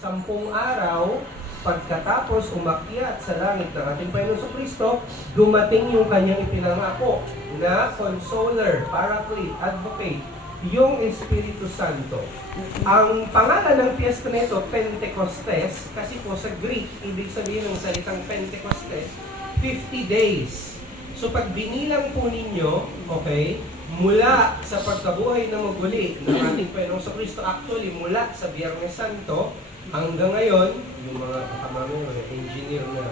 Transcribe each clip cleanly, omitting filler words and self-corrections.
10 araw, pagkatapos umakyat sa langit ng ating Panginoon Kristo, dumating yung kanyang ipinangako na Consoler, Paraclete, Advocate, yung Espiritu Santo. Ang pangalan ng piyesta nito, Pentecostes, kasi po sa Greek, ibig sabihin ng salitang Pentecostes, 50 days. So pag binilang po ninyo, okay, mula sa pagkabuhay na maguli ng ating Panginoong Kristo, actually mula sa Biyernes Santo hanggang ngayon, yung mga kakamami, engineer na,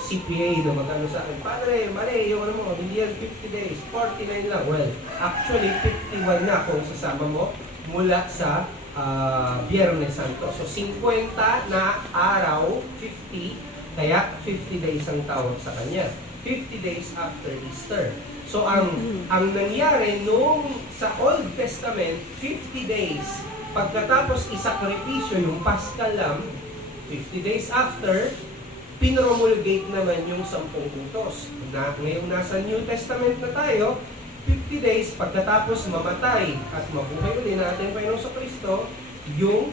CPA na magano sa akin, Padre, mali, yung ano mo, hindi yan 50 days, 49 lang. Well, actually 51 na kung sasama mo mula sa Biyernes Santo. So 50 na araw, 50, kaya 50 days ang tawag sa kanya. 50 days after Easter. So ang nangyari nung sa Old Testament, 50 days pagkatapos isakripisyo yung Paschal Lamb, 50 days after, pinromulgate naman yung 10 utos. Ngayong nasa New Testament na tayo, 50 days pagkatapos mamatay at mabuhay ulit na ating Panginoong Kristo, yung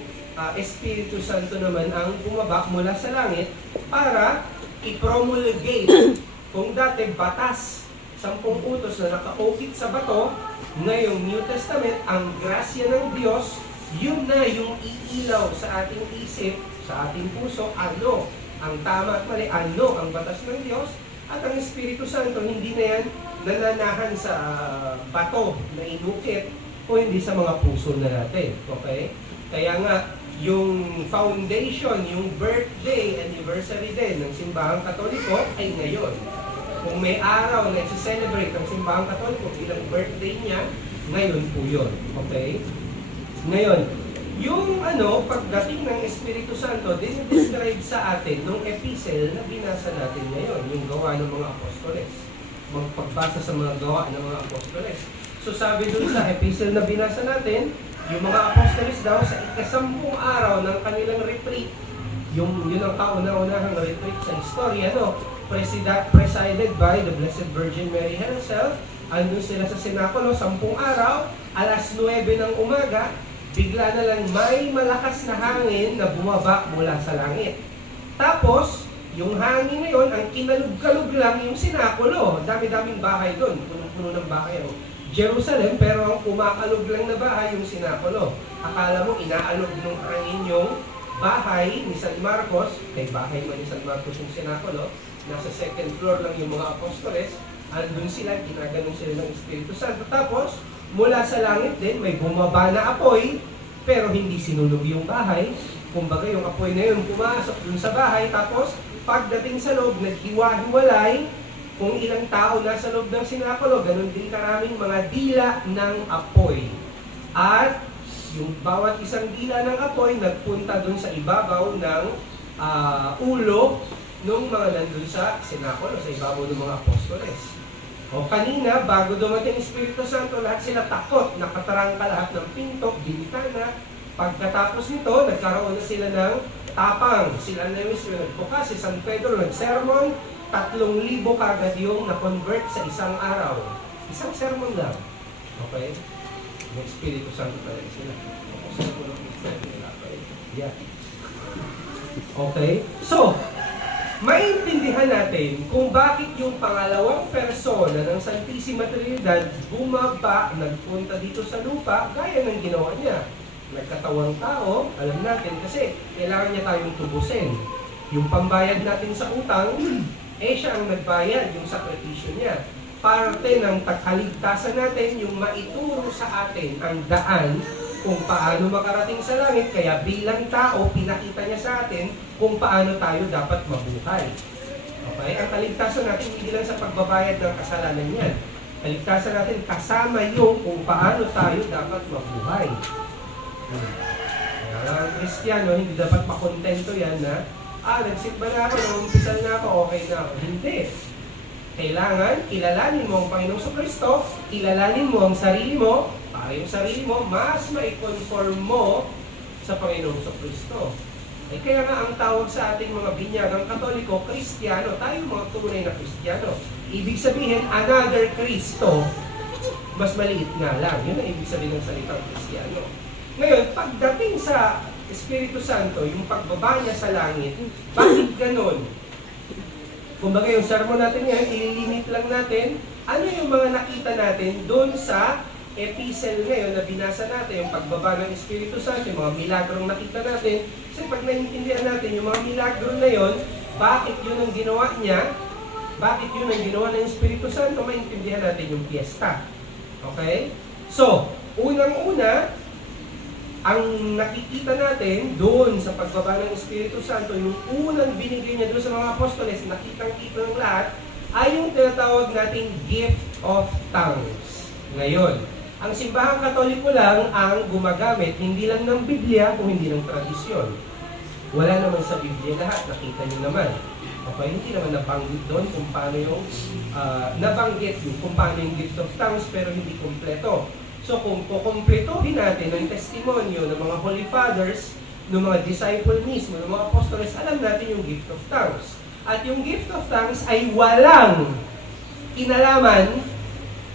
Espiritu Santo naman ang bumaba mula sa langit para i-promulgate kung dati batas, 10 utos na nakaukit sa bato, ngayong New Testament, ang grasya ng Diyos, yun na yung iilaw sa ating isip, sa ating puso, ano ang tama at mali, ano ang batas ng Diyos, at ang Espiritu Santo, hindi na yan nananahan sa bato na inukit o hindi sa mga puso na natin. Okay? Kaya nga, yung foundation, yung birthday, anniversary din ng Simbahang Katoliko ay ngayon. Kung may araw na i-celebrate ang Simbahang Katoliko bilang birthday niya, ngayon po yun. Okay? Ngayon, yung pagdating ng Espiritu Santo, dinidescribe sa atin nung epistle na binasa natin ngayon, yung gawa ng mga apostoles. Magpagbasa sa mga gawa ng mga apostoles. So sabi dun sa epistle na binasa natin, yung mga apostoles daw sa ika-10 araw ng kanilang retreat, yun ang kauna-unahang retreat sa istorya, presided by the Blessed Virgin Mary herself. Andun sila sa Cenaculo, 10 araw, alas 9 ng umaga, bigla na lang may malakas na hangin na bumaba mula sa langit. Tapos, yung hangin ngayon, ang kinalug-kalug lang yung Cenaculo. Dami-daming bahay doon, punong-puno ng bahay. Jerusalem, pero ang kumakalog lang na bahay yung Cenaculo. Akala mo, inaalog ng hangin yung bahay ni San Marcos, kay bahay man ni San Marcos yung Cenaculo, nasa second floor lang yung mga apostoles, andun sila, ginaganon sila ng Espiritu Santo. Tapos, mula sa langit din, may bumaba na apoy, pero hindi sinunog yung bahay. Kumbaga, yung apoy na yun, pumasok dun sa bahay, tapos, pagdating sa loob, naghiwa-hiwalay kung ilang tao nasa loob ng Cenaculo, ganun din karaming mga dila ng apoy. At, yung bawat isang dila ng apoy, nagpunta dun sa ibabaw ng ulo ng mga nandun sa Cenaculo, sa ibabaw ng mga apostoles. O kanina, bago dumating Espiritu Santo, lahat sila takot, nakatarangka lahat ng pinto, bintana. Pagkatapos nito, nagkaroon na sila ng tapang. Sila na yung nagbukas, si San Pedro nag-sermon, 3,000 kagad yung na-convert sa isang araw. Isang sermon lang. Okay? May Espiritu Santo talaga sila. Yeah. Okay? So, maintindihan natin kung bakit yung pangalawang persona ng Santissima Trinidad bumaba, nagpunta dito sa lupa, gaya ng ginawa niya. Nagkatawang tao, alam natin, kasi kailangan niya tayong tubusin. Yung pambayad natin sa utang, siya ang nagbayad, yung sakripisyo niya. Parte ng kaligtasan natin, yung maituro sa atin ang daan kung paano makarating sa langit, kaya bilang tao, pinakita niya sa atin kung paano tayo dapat mabuhay. Okay? Ang kaligtasan natin hindi lang sa pagbabayad ng kasalanan niyan. Kaligtasan natin kasama yung kung paano tayo dapat mabuhay. Kaya ang Kristiyano, hindi dapat makontento yan na, nagsimba na ako, nangumpisal na ako, okay na ako. Hindi. Kailangan, kilalanin mo ang Panginoong Kristo, kilalanin mo ang sarili mo, para yung sarili mo, mas mai-conform mo sa Panginoong Kristo. Kaya nga ang tawag sa ating mga binyagang Katoliko, Kristiyano, tayo mga tunay na Kristiyano. Ibig sabihin, another Kristo, mas maliit nga lang. Yun ang ibig sabihin ng salitang Kristiyano. Ngayon, pagdating sa Espiritu Santo, yung pagbaba niya sa langit, bakit ganon? Kumbaga yung sermon natin yan, ililimit lang natin, ano yung mga nakita natin doon sa epistle ngayon na binasa natin, yung pagbaba ng Espiritu Santo, yung mga milagrong nakita natin. Kasi pag naiintindihan natin yung mga milagro na yon, bakit yun ang ginawa niya, bakit yun ang ginawa ng Espiritu Santo, maintindihan natin yung fiesta. Okay? So, unang-una, ang nakikita natin doon sa pagbaba ng Espiritu Santo, yung unang binigay niya doon sa mga apostoles, nakitang-kita ng lahat, ay yung tinatawag nating gift of tongues. Ngayon, ang simbahang Katoliko lang ang gumagamit, hindi lang ng Biblia, kung hindi ng tradisyon. Wala naman sa Biblia lahat, nakita niyo naman. Okay, hindi naman nabanggit doon kung paano yung, nabanggit yung kung paano yung gift of tongues, pero hindi kompleto. So kung kukumpletohin natin ang testimonyo ng mga Holy Fathers, ng mga disciple mismo, ng mga apostoles, alam natin yung gift of tongues. At yung gift of tongues ay walang kinalaman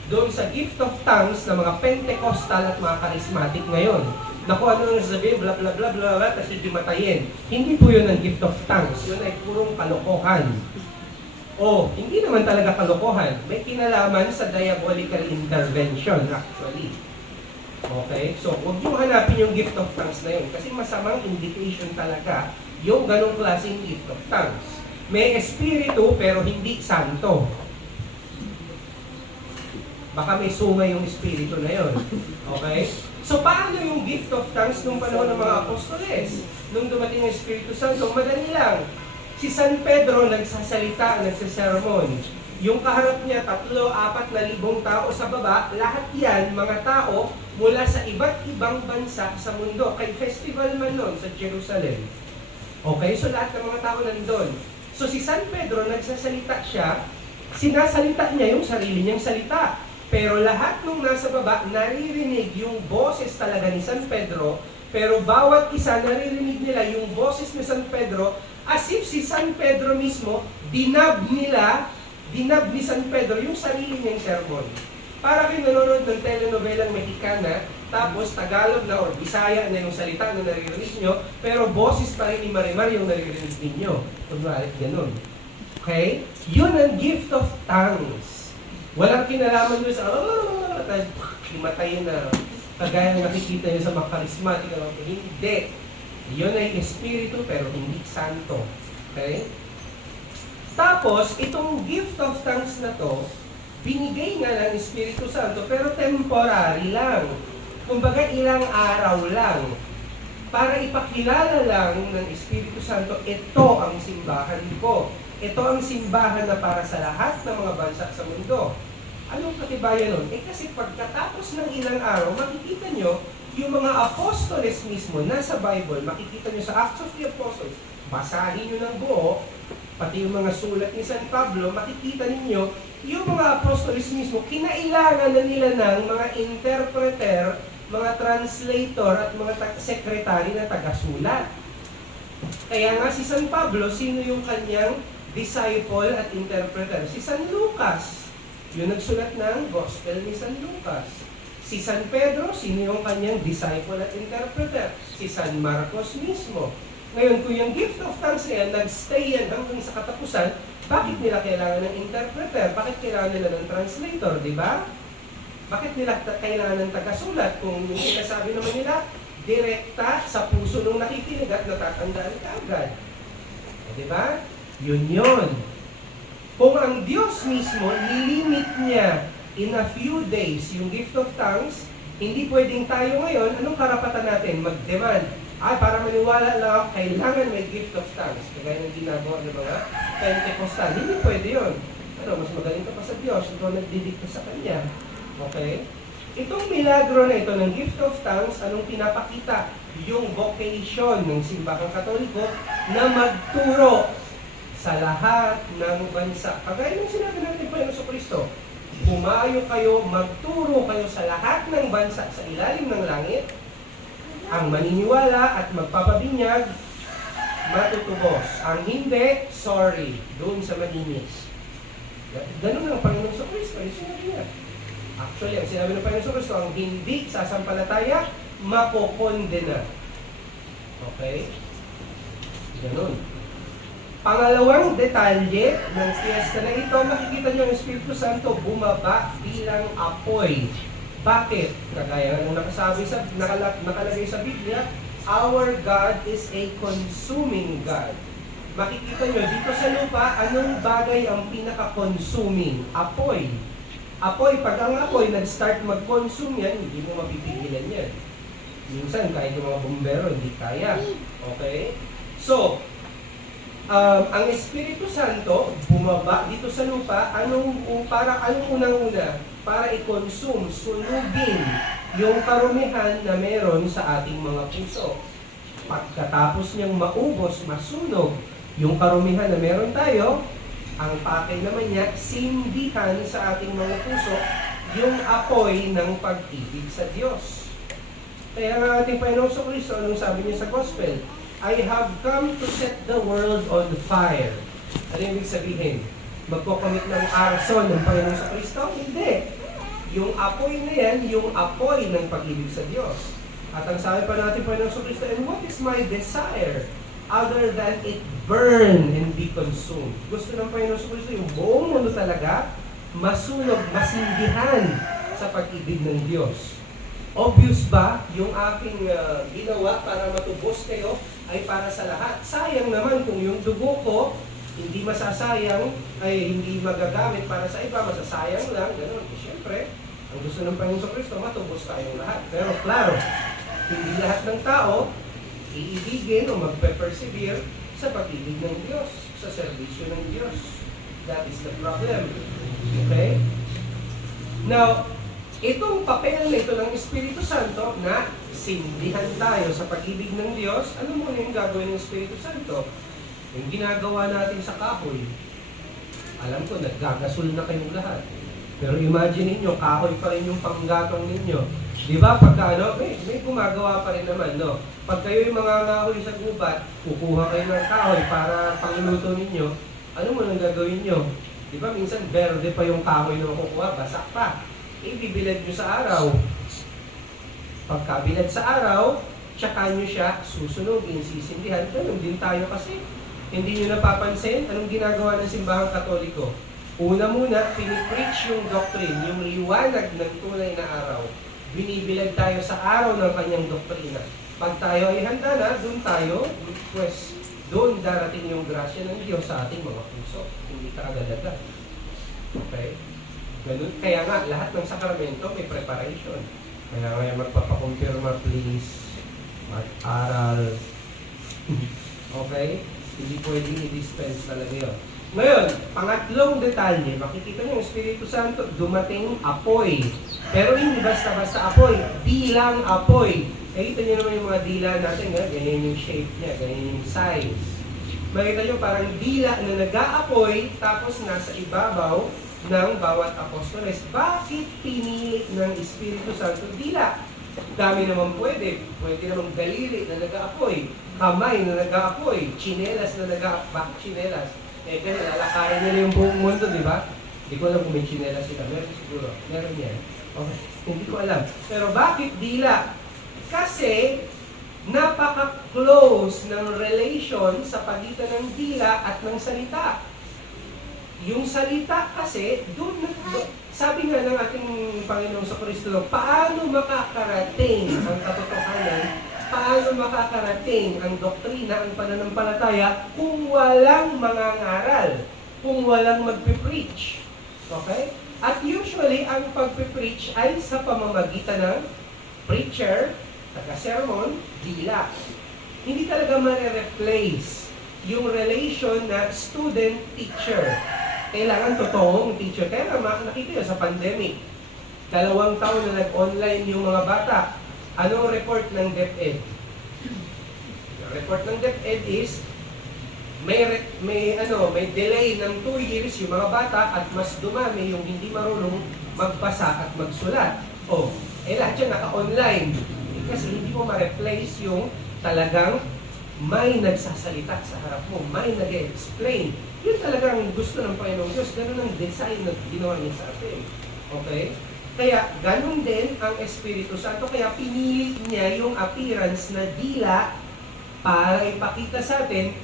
doon sa gift of tongues ng mga Pentecostal at mga charismatic ngayon. Naku, ano nang sasabihin, bla bla bla bla bla, tapos hindi matayin. Hindi po yun ang gift of tongues. Yun ay purong kalokohan. O, hindi naman talaga kalokohan. May kinalaman sa diabolical intervention, actually. Okay? So, huwag niyo hanapin yung gift of tongues na yun. Kasi masamang indication talaga yung ganong klaseng gift of tongues. May espiritu, pero hindi santo. Baka may sungay yung espiritu na yun. Okay? So, paano yung gift of tongues nung panahon ng mga apostoles? Nung dumating ang Espiritu Santo, madali lang. Si San Pedro nagsasalita, nagsasermon. Yung kaharap niya, 3,000-4,000 tao sa baba, lahat yan, mga tao, mula sa iba't ibang bansa sa mundo. Kay festival man nun sa Jerusalem. Okay, so lahat ng mga tao nandun. So si San Pedro, nagsasalita siya, sinasalita niya yung sarili niyang salita. Pero lahat nung nasa baba, naririnig yung boses talaga ni San Pedro, pero bawat isa naririnig nila yung boses ni San Pedro as if si San Pedro mismo, dinab ni San Pedro yung sarili niyang sermon. Para kayo nanonood ng telenovelang Mexicana, tapos Tagalog na or Bisaya na yung salita na naririnig nyo, pero boses pa rin ni Marimar yung naririnig ninyo. Kunwari, ganun. Okay? Yun ang gift of tongues. Walang kinalaman doon sa matayin na kagaya ng nakikita niyo sa mga charismatic. Hindi. Yun ay espiritu pero hindi santo. Okay? Tapos, itong gift of tongues na to, binigay nga ng Espiritu Santo pero temporary lang. Kumbaga ilang araw lang. Para ipakilala lang ng Espiritu Santo, ito ang simbahan ko. Ito ang simbahan na para sa lahat ng mga bansa sa mundo. Anong katibayan nun? Kasi pagkatapos ng ilang araw, makikita nyo, yung mga apostoles mismo, nasa Bible, makikita nyo sa Acts of the Apostles, basahin nyo ng buo, pati yung mga sulat ni San Pablo, makikita ninyo, yung mga apostoles mismo, kinailangan na nila ng mga interpreter, mga translator, at mga sekretary na tagasulat. Kaya nga si San Pablo, sino yung kanyang disciple at interpreter? Si San Lucas. Yung nagsulat ng Gospel ni San Lucas. Si San Pedro, sino yung kanyang disciple at interpreter? Si San Marcos mismo. Ngayon, kung yung gift of tongues na yan, nag-stay yan hanggang sa katapusan, bakit nila kailangan ng interpreter? Bakit kailangan nila ng translator, di ba? Bakit nila kailangan ng tagasulat? Kung yung sinasabi naman nila, direkta sa puso nung nakikinig at natatandaan ka agad. Di ba? Yun yun. Kung ang Diyos mismo, nilimit niya in a few days yung gift of tongues, hindi pwedeng tayo ngayon, anong karapatan natin? Mag-demand. Para maniwala lang, kailangan may gift of tongues. Kagaya ng ginagawa ng mga Pentecostal. Hindi pwede yun. Mas magaling ka pa sa Diyos. Ito nagdidikta sa Kanya. Okay? Itong milagro na ito ng gift of tongues, anong pinapakita? Yung vocation ng simbahang Katoliko na magturo sa lahat ng bansa. Kagaya ng sinabi natin pa yung Kristo, humayo kayo, magturo kayo sa lahat ng bansa sa ilalim ng langit, ang maniniwala at magpapabinyag, matutubos. Ang hindi, sorry, doon sa maninis. Ganun ang Panginoon sa Kristo, yung sinabi niya. Actually, ang sinabi ng Panginoon sa Kristo, ang hindi sasampalataya, mapokondena. Okay? Ganun. Pangalawang detalye ng fiesta na ito, makikita niyo ang Espiritu Santo bumaba bilang apoy. Bakit? Kagaya ng nakalagay sa Biblia, our God is a consuming God. Makikita nyo, dito sa lupa, anong bagay ang pinaka-consuming? Apoy. Apoy, pag ang apoy nag-start mag-consume yan, hindi mo mapipigilan yan. Minsan, kahit yung mga bumbero, hindi kaya. Okay? So, ang Espiritu Santo, bumaba dito sa lupa, anong unang-una? Para i-consume, sunugin yung karumihan na meron sa ating mga puso. Pagkatapos niyang maubos, masunog yung karumihan na meron tayo, ang pakay naman niya, sindihan sa ating mga puso yung apoy ng pag-ibig sa Diyos. Kaya nga ating Panginoong Kristo, anong sabi niya sa Gospel? I have come to set the world on fire. Ano yung ibig sabihin? Magkocommit ng arson ng Panginoong Kristo? Hindi. Yung apoy na yan, yung apoy ng pag-ibig sa Diyos. At ang sabi pa natin Panginoong Kristo, and what is my desire? Other than it burn and be consumed. Gusto ng Panginoon Kristo yung buong mundo talaga masunog, masindihan sa pag-ibig ng Diyos. Obvious ba yung aking ginawa para matubos kayo ay para sa lahat? Sayang naman kung yung dugo ko hindi masasayang, ay hindi magagamit para sa iba, masasayang lang, gano'n. Eh, siyempre, ang gusto ng Panginoon Kristo, matubos tayong lahat. Pero klaro, hindi lahat ng tao iibigin o magpe-persevere sa pag-ibig ng Diyos, sa serbisyo ng Diyos. That is the problem. Okay? Now, itong papel na ito ng Espiritu Santo na sindihan tayo sa pag-ibig ng Diyos, ano muna yung gagawin ng Espiritu Santo? Yung ginagawa natin sa kahoy. Alam ko, naggagasol na kayong lahat. Pero imagine ninyo, kahoy pa rin yung panggatong ninyo. Di ba? Pagka may gumagawa pa rin naman, no? Pag kayo yung mga kahoy sa gubat, kukuha kayo ng kahoy para pangluluto ninyo, ano mo nang gagawin nyo? Di ba? Minsan, verde pa yung kahoy na makukuha, basak pa. Ibibilad nyo sa araw. Pagkabilad sa araw, tsaka nyo siya susunugin, sisindihan. Ganun din tayo kasi. Hindi nyo napapansin anong ginagawa ng simbahang Katoliko. Una muna, pinipreach yung doctrine, yung liwanag ng tunay na araw. Binibilad tayo sa araw ng kanyang doktrina. Pag tayo ay handa na, doon darating yung grasya ng Diyos sa ating mga puso. Hindi ka agad-agad. Okay? Ganun. Kaya nga, lahat ng sakramento may preparation. Kaya ngayon magpapakumpirma, please. Mag-aral. Okay? Hindi pwedeng i-dispense talaga yun. Ngayon, pangatlong detalye, makikita niyo yung Espiritu Santo, dumating apoy. Pero hindi basta-basta apoy, bilang apoy. Nakita niyo naman yung mga dila natin, ganyan yung shape niya, ganyan yung size. Makita niyo parang dila na nag-aapoy, tapos nasa ibabaw ng bawat apostoles. Bakit pinili ng Espiritu Santo dila? Dami naman pwede. Pwede namang daliri na nag-aapoy, kamay na nag-aapoy, chinelas na nag-aapoy. Bakit chinelas? Eh, kasi lalakarin nila yung buong mundo, di ba? Hindi ko alam kung may chinelas sila. Meron siguro. Meron yan. Okay. Hindi ko alam. Pero bakit dila? Kasi napaka-close ng relation sa pagitan ng dila at ng salita. Yung salita kasi, sabi nga ng ating Panginoong Kristo, paano makakarating ang katotohanan, paano makakarating ang doktrina, ang pananampalataya kung walang mangangaral, kung walang magpipreach. Okay? At usually, ang pagpipreach ay sa pamamagitan ng preacher, taga-sermon, dila. Hindi talaga ma-replace yung relation na student-teacher. Kailangan totoong teacher. Kaya nga nakita yun sa pandemic. 2 taon na nag-online yung mga bata. Anong report ng DepEd? The report ng DepEd is may delay ng 2 years yung mga bata at mas dumami yung hindi marunong magbasa at magsulat. Lahat yan naka-online. Kasi hindi mo ma-replace yung talagang may nagsasalita sa harap mo, may nag-explain. Yun talagang gusto ng Panginoong Diyos. Ganun ang design na ginawa niya sa atin. Okay? Kaya, ganun din ang Espiritu Santo. Kaya pinili niya yung appearance na dila para ipakita sa atin,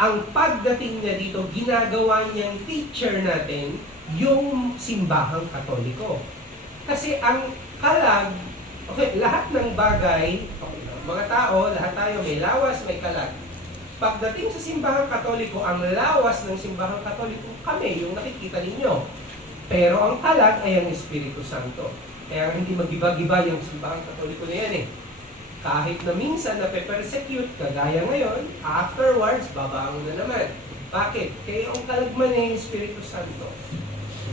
ang pagdating niya dito, ginagawa niyang teacher natin yung simbahang Katoliko. Kasi ang kalag, okay, lahat ng bagay, okay, mga tao, lahat tayo may lawas, may kalag. Pagdating sa simbahang Katoliko, ang lawas ng simbahang Katoliko, kami, yung nakikita ninyo. Pero ang kalag ay ang Espiritu Santo. Kaya hindi magiba-giba yung simbahang Katoliko na yan eh. Kahit na minsan nape-persecute, kagaya ngayon, afterwards, babangon na naman. Bakit? Kaya ang kalagman ay Espiritu Santo.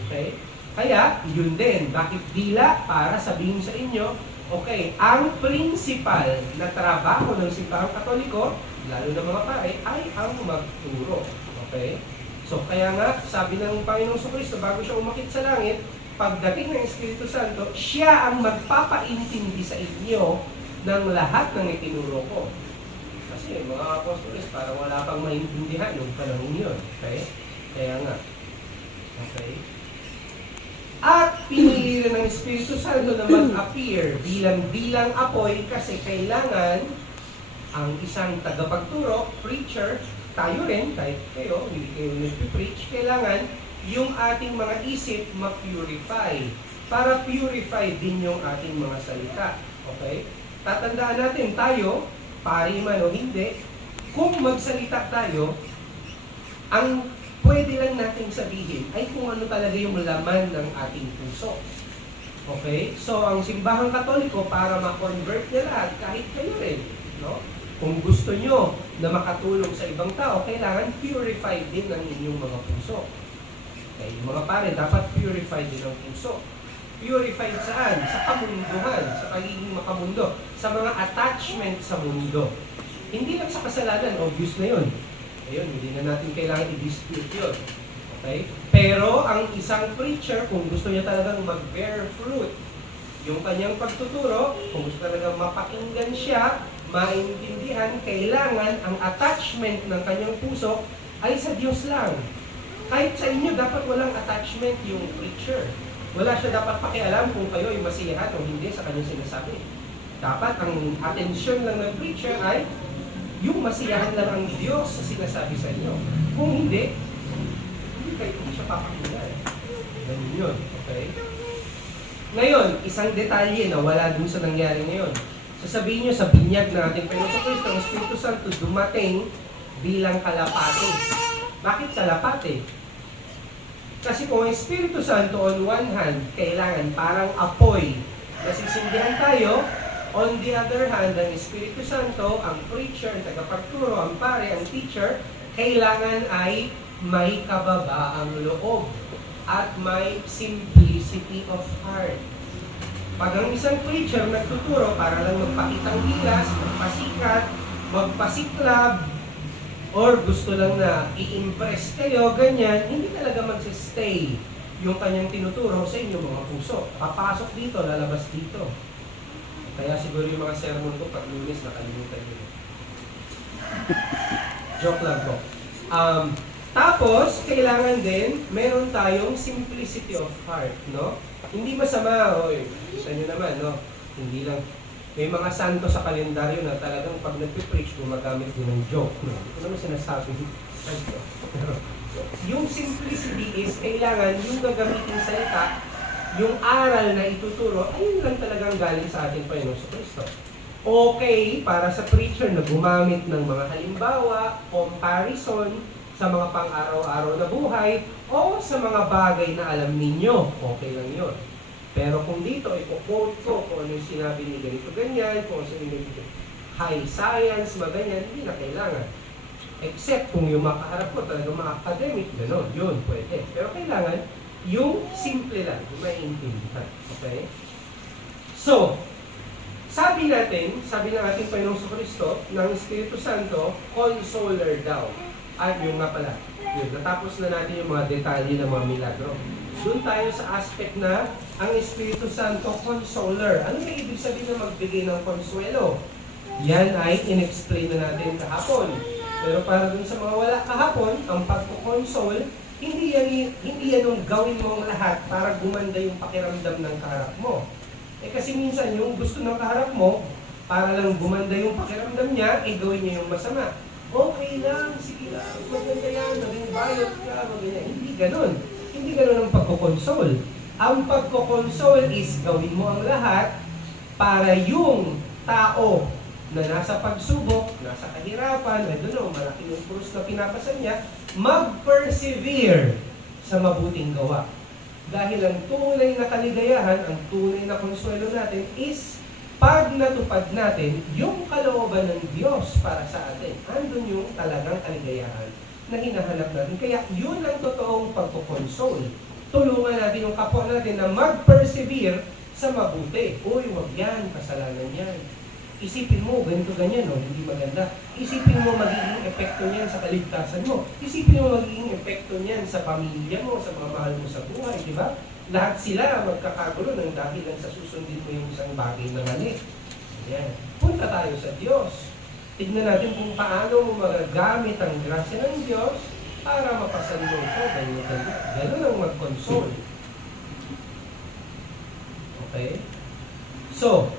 Okay? Kaya, yun din. Bakit dila? Para sabihin sa inyo, okay, ang principal na trabaho ng simbahang Katoliko, lalo na mga pare, ay ang magturo. Okay? So, kaya nga, sabi ng Panginoong Jesucristo, bago siya umakit sa langit, pagdating ng Espiritu Santo, siya ang magpapaintindi sa inyo ng lahat ng itinuro ko. Kasi mga apostoles, parang wala pang maintindihan yung panahon yun. Okay? Kaya nga. Okay? At pinili rin ng Espiritu Santo na mag-appear bilang apoy kasi kailangan ang isang tagapagturo, preacher, tayo rin, kahit kayo, hindi kayo nag-preach, kailangan yung ating mga isip ma-purify para purify din yung ating mga salita. Okay? Tatandaan natin tayo, pari man o hindi, kung magsalita tayo, ang pwede lang nating sabihin ay kung ano talaga yung laman ng ating puso. Okay? So, ang simbahang Katoliko, para ma-convert niya lahat, kahit kayo rin, no? Kung gusto nyo na makatulong sa ibang tao, kailangan purify din ang inyong mga puso. Okay? Yung mga pare, dapat purify din ang puso. Purified saan? Sa kamunduhan, sa pagiging makamundo, sa mga attachment sa mundo. Hindi lang sa kasalanan, obvious na yun. Ayun, hindi na natin kailangan i-dispute yun. Okay? Pero ang isang preacher, kung gusto niya talagang mag-bear fruit, yung kanyang pagtuturo, kung gusto talagang mapakinggan siya, maintindihan, kailangan ang attachment ng kanyang puso ay sa Diyos lang. Kahit sa inyo, dapat walang attachment yung preacher. Wala siya dapat pakialam kung kayo ay masiyahan o hindi sa kanyang sinasabi. Dapat ang atensyon lang ng preacher ay yung masiyahan lang ang Diyos sa sinasabi sa inyo. Kung hindi siya papakinggan. Ganun yun. Okay? Ngayon, isang detalye na wala dun sa nangyari ngayon. Sasabihin nyo sa binyag na ating Panginoon sa Kristo, ang Espiritu Santo dumating bilang kalapate. Bakit kalapate? Kasi kung ang Espiritu Santo on one hand, kailangan parang apoy, nasisindihan tayo, on the other hand, ang Espiritu Santo, ang preacher, ang tagapagturo, ang pare, ang teacher, kailangan ay may kababaang loob at may simplicity of heart. Pag ang isang preacher nagtuturo para lang magpakitang gilas, magpasikat, magpasiklab, or gusto lang na i-impress kayo, ganyan, hindi talaga magsistay yung kanyang tinuturo sa inyong mga puso. Papasok dito, lalabas dito. Kaya siguro yung mga sermon ko pag Lunes, nakalimutan nyo. Joke lang po. Tapos, kailangan din, meron tayong simplicity of heart, no? Hindi masama, oy, kita nyo naman, no? Hindi lang, may mga santo sa kalendaryo na talagang pag nagpipreach, gumagamit din ng joke, no? Ito naman sinasabi, santo. Yung simplicity is, kailangan yung gagamitin salita, yung aral na ituturo, ayun lang talagang galing sa ating Panginoon sa Kristo. Okay, para sa preacher na gumamit ng mga halimbawa, comparison, sa mga pang-araw-araw na buhay o sa mga bagay na alam ninyo, okay lang yun. Pero kung dito, ipo-quote ko kung ano yung sinabi ni ganito ganyan, kung ano yung ganito, high science, maganyan, hindi na kailangan. Except kung yung makaharap ko talaga mga academic, gano'n, yun, pwede. Pero kailangan yung simple lang, yung maiintindihan. Okay? So, sabi natin, sabi ng ating Panginoong Jesucristo, ng Espiritu Santo, consoler daw. At yung nga pala, yun, natapos na natin yung mga detalye ng mga milagro. Doon tayo sa aspect na ang Espiritu Santo, consoler. Ano yung ibig sabihin na magbigay ng konsuelo? Yan ay in-explain na natin kahapon. Pero para dun sa mga wala kahapon, ang pagkukonsole, hindi yan yung gawin mong lahat para gumanda yung pakiramdam ng kaharap mo. Eh kasi minsan yung gusto ng kaharap mo, para lang gumanda yung pakiramdam niya, gawin niya yung masama. Okay lang, sige lang, maganda yan, maging bayot ka, maganda. Hindi ganun. Hindi ganun ang pagkukonsol. Ang pagkukonsol is gawin mo ang lahat para yung tao na nasa pagsubok, nasa kahirapan, I don't know, malaki yung krus na pinapasan niya, mag-persevere sa mabuting gawa. Dahil ang tunay na kaligayahan, ang tunay na konsuelo natin is pag natupad natin yung kalooban ng Diyos para sa atin. Andun yung talagang kaligayahan na hinahanap natin. Kaya yun ang totoong pagkukonsol. Tulungan natin yung kapwa natin na mag-persevere sa mabuti. Uy, wag yan, kasalanan yan. Isipin mo, ganito ganyan, no? Hindi maganda. Isipin mo magiging epekto niyan sa kaligtasan mo. Isipin mo magiging epekto niyan sa pamilya mo, sa mga mahal mo sa buhay, di ba? Lahat sila magkakagulo ng dahilan sa susundin mo yung isang bagay na mali. Yan. Punta tayo sa Diyos. Tignan natin kung paano mo magagamit ang grasya ng Diyos para mapasanlo ko. Ganun ang mag-console. Okay? So,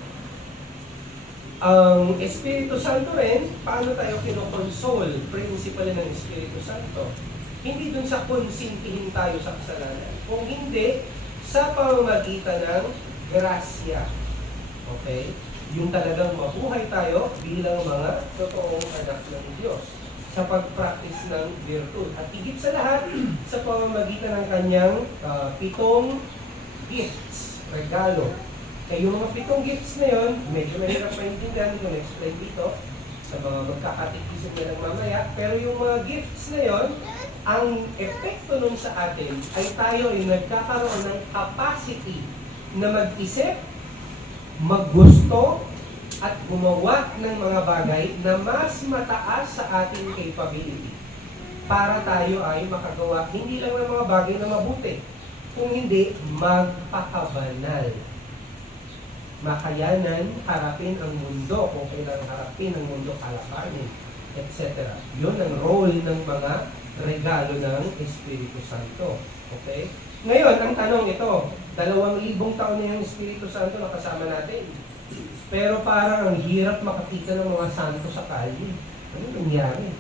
ang Espiritu Santo rin, paano tayo kinokonsole? Principle ng Espiritu Santo. Hindi dun sa konsintihin tayo sa kasalanan. Kung hindi, sa pamamagitan ng grasya. Okay? Yung talagang mabuhay tayo bilang mga totoong anak ng Diyos sa pag-practice ng virtud. At higit sa lahat, sa pamamagitan ng kanyang 7 gifts, regalo. Kaya yung mga 7 gifts na yun, medyo mahirap maintindihan, hindi ko na-explain dito sa mga magkakatikisip na lang mamaya. Pero yung mga gifts na yun, ang epekto nun sa atin ay tayo ay nagkakaroon ng capacity na mag-isip, maggusto, at gumawa ng mga bagay na mas mataas sa ating capability. Para tayo ay makagawa hindi lang ng mga bagay na mabuti, kung hindi magpakabanal. Makayanan, harapin ang mundo kung kailangan harapin ang mundo, kalabanin, etc. Yun ang role ng mga regalo ng Espiritu Santo. Okay? Ngayon, ang tanong ito, 2,000 taon na yung Espiritu Santo na kasama natin. Pero parang ang hirap makakita ng mga santo sa kalye. Ano nangyari?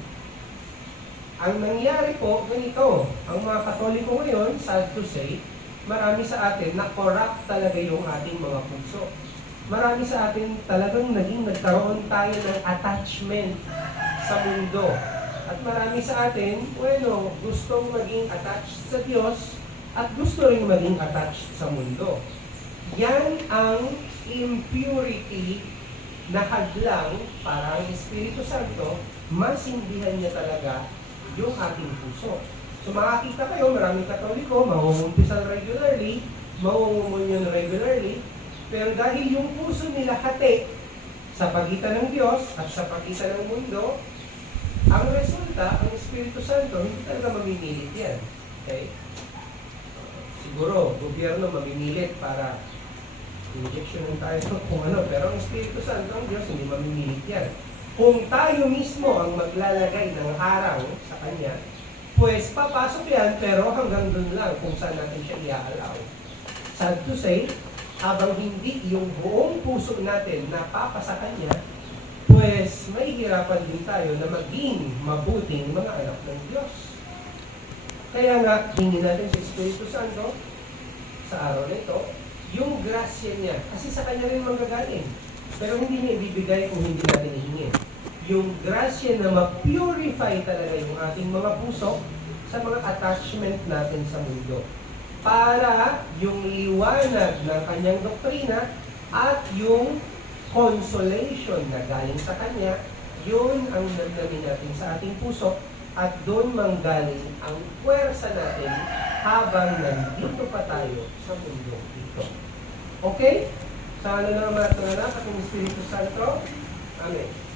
Ang nangyari po, ganito, ang mga Katoliko ngayon, sad to say, marami sa atin na corrupt talaga yung ating mga puso. Marami sa atin talagang nagkaroon tayo ng attachment sa mundo. At marami sa atin, bueno, gustong maging attached sa Diyos at gusto rin maging attached sa mundo. Yan ang impurity na hadlang para ang Espiritu Santo, masindihan niya talaga yung ating puso. So makakita kayo, maraming Katoliko, mangungumpisan regularly, mangungumunyon regularly, pero dahil yung puso nila hati sa pagitan ng Diyos at sa pagitan ng mundo, ang resulta, ang Espiritu Santo, hindi talaga mamimilit yan. Okay? Siguro, gobyerno mamimilit para injection tayo kung ano, pero ang Espiritu Santo, ang Diyos, hindi mamimilit yan. Kung tayo mismo ang maglalagay ng harang sa Kanya, pues papasok yan, pero hanggang dun lang kung saan natin siya i-allow. Sad to say, habang hindi yung buong puso natin napapasa Kanya, pues may hirapan din tayo na maging mabuting mga anak ng Diyos. Kaya nga, hingin natin sa Espiritu Santo sa araw na ito, yung grasya niya, kasi sa Kanya rin manggagaling. Pero hindi niya ibibigay kung hindi natin ihingin. Yung grasya na ma-purify talaga yung ating mga puso sa mga attachment natin sa mundo. Para yung liwanag ng Kanyang doktrina at yung consolation na galing sa Kanya, yun ang naglamin natin sa ating puso at doon manggaling ang puwersa natin habang nandito pa tayo sa mundo ito. Okay? Sana na naman at Espiritu Santo. Amen.